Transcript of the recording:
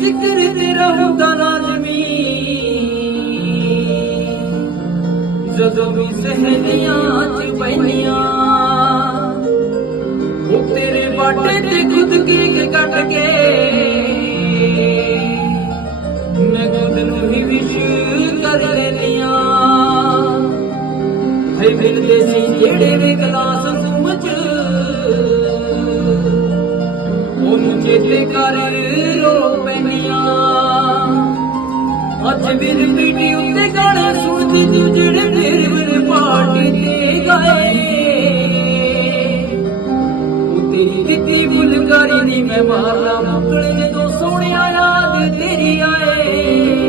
ਜ਼ਿਕਰ ਤੇਰਾ ਹੁੰਦਾ ਲਾਜ਼ਮੀ ਜਦੋਂ ਵੀ ਸਹੇਲੀਆਂ ਚ ਬੈਠੀਆਂ ਉਹ ਤੇਰੇ ਬਾਟੇ ਤੇ ਖੁਦ ਕੇਕ ਕੱਟ ਕੇ ਮੈਂ ਖੁਦ ਨੂੰ ਹੀ ਵਿਸ਼ ਕਰ ਲੈਨੀਆਂ ਹੈ ਮਿਲਦੇ ਸੀ ਜਿਹੜੇ ਵੇ ਗਲਾਸ ਜ਼ੂਮ ਚ ਉਹਨੂੰ ਚੇਤੇ ਕਰ ਰੋ ਪੈਨੀਆਂ ਅੱਜ ਵੀ ਰਿਪੀਟ ਉੱਤੇ ਗਾਣੇ ਸੁਣਦੀ ਤੂੰ ਜਿਹੜੇ ਤੇਰੇ ਮੇਰੇ ਪਾਰਟੀ ਤੇ ਗਾਏ ਉਹ ਤੇਰੀ ਦਿੱਤੀ ਫੁਲਕਾਰੀ ਦੀ ਮੈਂ ਮਾਰਨਾ ਮੁਕਲੇ ਜਦੋਂ ਸੋਹਣਿਆ ਯਾਦ ਤੇਰੀ ਆਏ।